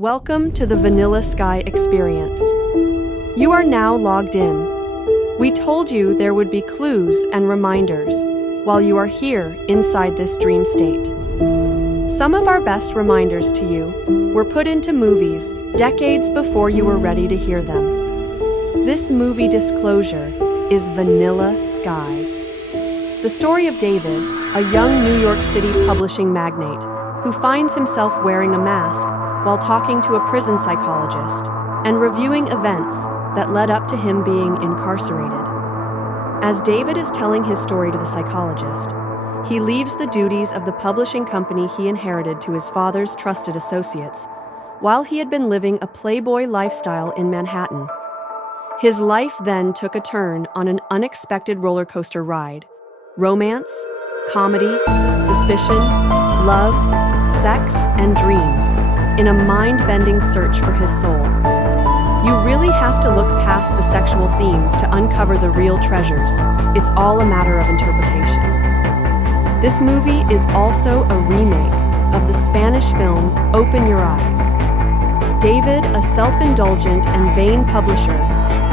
Welcome to the Vanilla Sky experience. You are now logged in. We told you there would be clues and reminders while you are here inside this dream state. Some of our best reminders to you were put into movies decades before you were ready to hear them. This movie disclosure is Vanilla Sky. The story of David, a young New York City publishing magnate who finds himself wearing a mask while talking to a prison psychologist and reviewing events that led up to him being incarcerated. As David is telling his story to the psychologist, he leaves the duties of the publishing company he inherited to his father's trusted associates, while he had been living a playboy lifestyle in Manhattan. His life then took a turn on an unexpected roller coaster ride. Romance, comedy, suspicion, love, sex, and dreams, in a mind-bending search for his soul. You really have to look past the sexual themes to uncover the real treasures. It's all a matter of interpretation. This movie is also a remake of the Spanish film Open Your Eyes. David, a self-indulgent and vain publisher,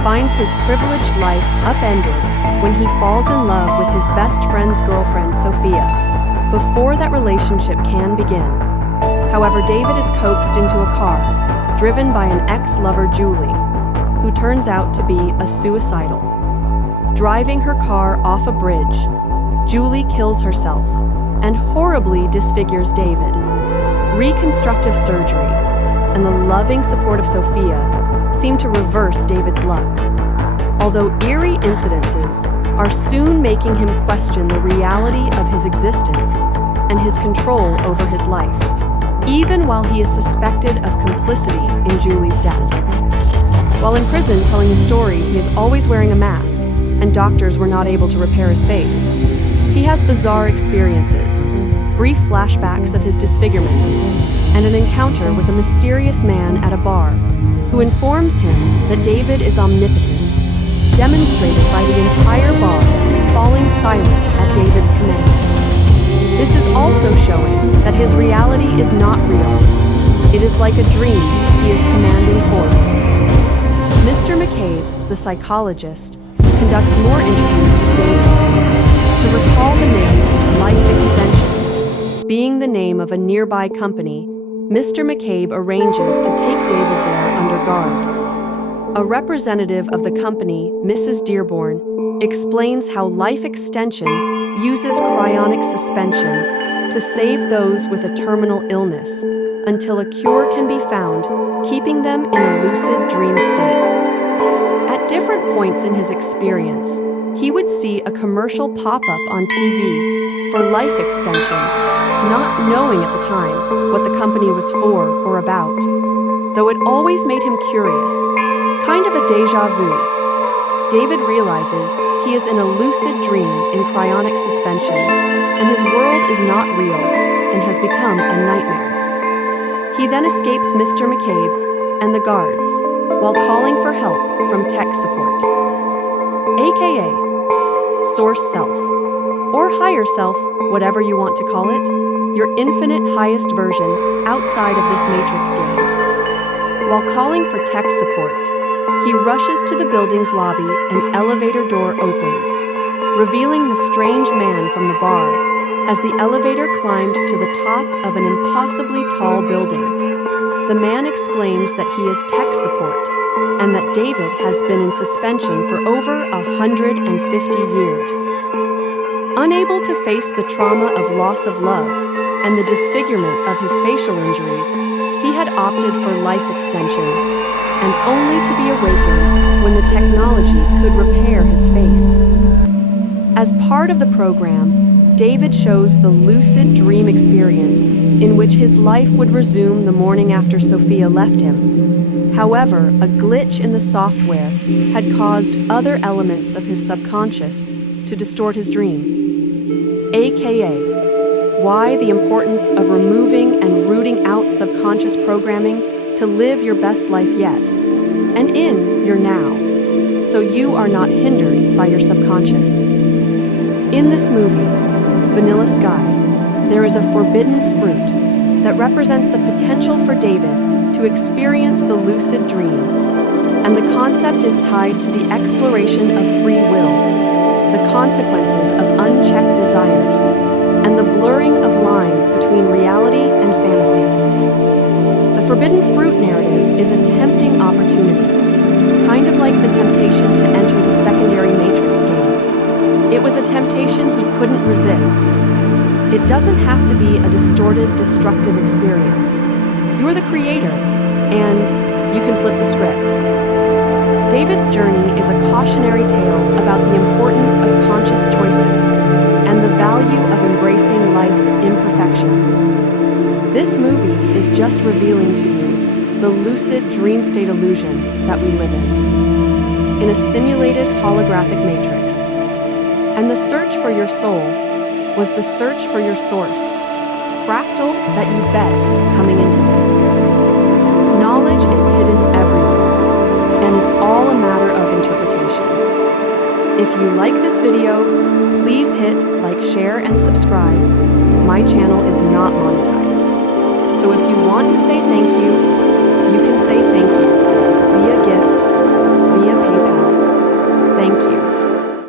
finds his privileged life upended when he falls in love with his best friend's girlfriend, Sophia, before that relationship can begin. However, David is coaxed into a car, driven by an ex-lover, Julie, who turns out to be a suicidal. Driving her car off a bridge, Julie kills herself and horribly disfigures David. Reconstructive surgery and the loving support of Sophia seem to reverse David's luck, although eerie incidences are soon making him question the reality of his existence and his control over his life, even while he is suspected of complicity in Julie's death. While in prison telling his story, he is always wearing a mask, and doctors were not able to repair his face. He has bizarre experiences, brief flashbacks of his disfigurement, and an encounter with a mysterious man at a bar who informs him that David is omnipotent, demonstrated by the entire bar falling silent at David's command. This is also showing that his reality is not real. It is like a dream he is commanding forth. Mr. McCabe, the psychologist, conducts more interviews with David. To recall the name Life Extension, being the name of a nearby company, Mr. McCabe arranges to take David there under guard. A representative of the company, Mrs. Dearborn, explains how Life Extension uses cryonic suspension to save those with a terminal illness until a cure can be found, keeping them in a lucid dream state. At different points in his experience, he would see a commercial pop up on TV for Life Extension, not knowing at the time what the company was for or about, though it always made him curious, kind of a deja vu. David realizes he is in a lucid dream in cryonic suspension, and his world is not real and has become a nightmare. He then escapes Mr. McCabe and the guards while calling for help from tech support, aka Source Self, or Higher Self, whatever you want to call it, your infinite highest version outside of this Matrix game. While calling for tech support, he rushes to the building's lobby. An elevator door opens, revealing the strange man from the bar as the elevator climbed to the top of an impossibly tall building. The man exclaims that he is tech support and that David has been in suspension for over 150 years. Unable to face the trauma of loss of love and the disfigurement of his facial injuries, he had opted for Life Extension, and only to be awakened when the technology could repair his face. As part of the program, David shows the lucid dream experience in which his life would resume the morning after Sophia left him. However, a glitch in the software had caused other elements of his subconscious to distort his dream, aka why the importance of removing and rooting out subconscious programming to live your best life yet, and in your now, so you are not hindered by your subconscious. In this movie, Vanilla Sky, there is a forbidden fruit that represents the potential for David to experience the lucid dream, and the concept is tied to the exploration of free will, the consequences of unchecked desires, and the blurring of lines between reality and fantasy. The forbidden fruit narrative is a tempting opportunity, kind of like the temptation to enter the secondary Matrix game. It was a temptation he couldn't resist. It doesn't have to be a distorted, destructive experience. You're the creator, and you can flip the script. David's journey is a cautionary tale about the importance of conscious choices and the value of embracing life's imperfections. This movie is just revealing to you the lucid dream state illusion that we live in a simulated holographic matrix. And the search for your soul was the search for your source, fractal that you bet coming into this. Knowledge is hidden everywhere, and it's all a matter of interpretation. If you like this video, please hit like, share, and subscribe. My channel is not monetized. So if you want to say thank you, you can